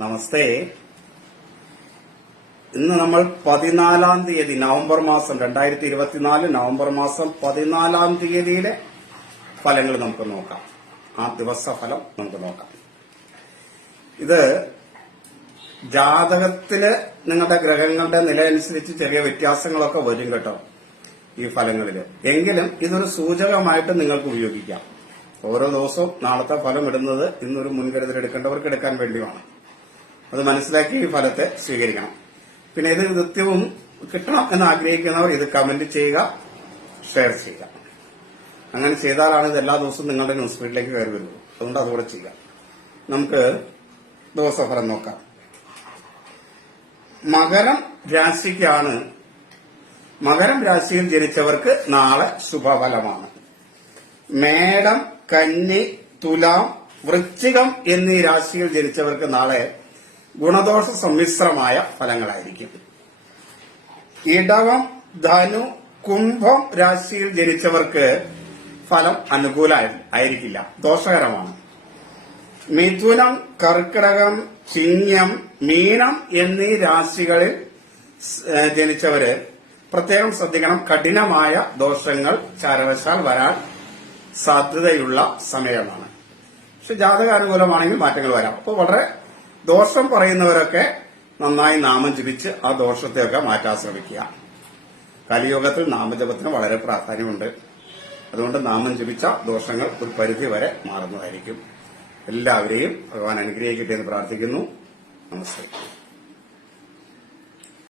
നമസ്തേ. ഇന്ന് നമ്മൾ 14-ാം തീയതി നവംബർ മാസം 2024 നവംബർ മാസം 14-ാം തീയതിയിലെ ഫലങ്ങൾ നമുക്ക് നോക്കാം. ആ ദിവസ ഫലം നമുക്ക് നോക്കാം. ഇത് ജാതകത്തില് നിങ്ങളുടെ ഗ്രഹങ്ങളുടെ നില അനുസരിച്ച് ചെറിയ വ്യത്യാസങ്ങളൊക്കെ വരും കേട്ടോ ഈ ഫലങ്ങളില്. എങ്കിലും ഇതൊരു സൂചകമായിട്ട് നിങ്ങൾക്ക് ഉപയോഗിക്കാം. ഓരോ ദിവസവും നാളത്തെ ഫലം ഇടുന്നത് ഇന്നൊരു മുൻകരുതൽ എടുക്കേണ്ടവർക്ക് എടുക്കാൻ വേണ്ടിയാണ്. അത് മനസ്സിലാക്കി ഈ ഫലത്തെ സ്വീകരിക്കണം. പിന്നെ ഇത് നിത്യവും കിട്ടണം എന്ന് ആഗ്രഹിക്കുന്നവർ ഇത് കമന്റ് ചെയ്യുക, ഷെയർ ചെയ്യുക. അങ്ങനെ ചെയ്താലാണ് ഇത് എല്ലാ ദിവസവും നിങ്ങളുടെ ന്യൂസ് ഫീഡിലേക്ക് കയറി വരുന്നത്. അതുകൊണ്ട് അതുകൂടെ ചെയ്യുക. നമുക്ക് ദിവസഫലം നോക്കാം. മകരം രാശിക്കാണ്. മകരം രാശിയിൽ ജനിച്ചവർക്ക് നാളെ ശുഭഫലമാണ്. മേടം, കന്നി, തുലാം, വൃശ്ചികം എന്നീ രാശിയിൽ ജനിച്ചവർക്ക് നാളെ ഗുണദോഷ സമ്മിശ്രമായ ഫലങ്ങളായിരിക്കും. ഇടവം, ധനു, കുംഭം രാശിയിൽ ജനിച്ചവർക്ക് ഫലം അനുകൂലമായിരിക്കില്ല, ദോഷകരമാണ്. മിഥുനം, കർക്കിടകം, ചിങ്ങം, മീനം എന്നീ രാശികളിൽ ജനിച്ചവര് പ്രത്യേകം ശ്രദ്ധിക്കണം. കഠിനമായ ദോഷങ്ങൾ ചാരവശാൽ വരാൻ സാധ്യതയുള്ള സമയമാണ്. പക്ഷെ ജാതകാനുകൂലമാണെങ്കിൽ മാറ്റങ്ങൾ വരാം. അപ്പോൾ വളരെ ദോഷം പറയുന്നവരൊക്കെ നന്നായി നാമം ജപിച്ച് ആ ദോഷത്തെയൊക്കെ മാറ്റാൻ ശ്രമിക്കുക. കലിയുഗത്തിൽ നാമജപത്തിന് വളരെ പ്രാധാന്യമുണ്ട്. അതുകൊണ്ട് നാമം ജപിച്ച ദോഷങ്ങൾ ഒരു പരിധി വരെ മാറുന്നതായിരിക്കും. എല്ലാവരെയും ഭഗവാൻ അനുഗ്രഹിക്കട്ടെ എന്ന് പ്രാർത്ഥിക്കുന്നു. നമസ്തേ.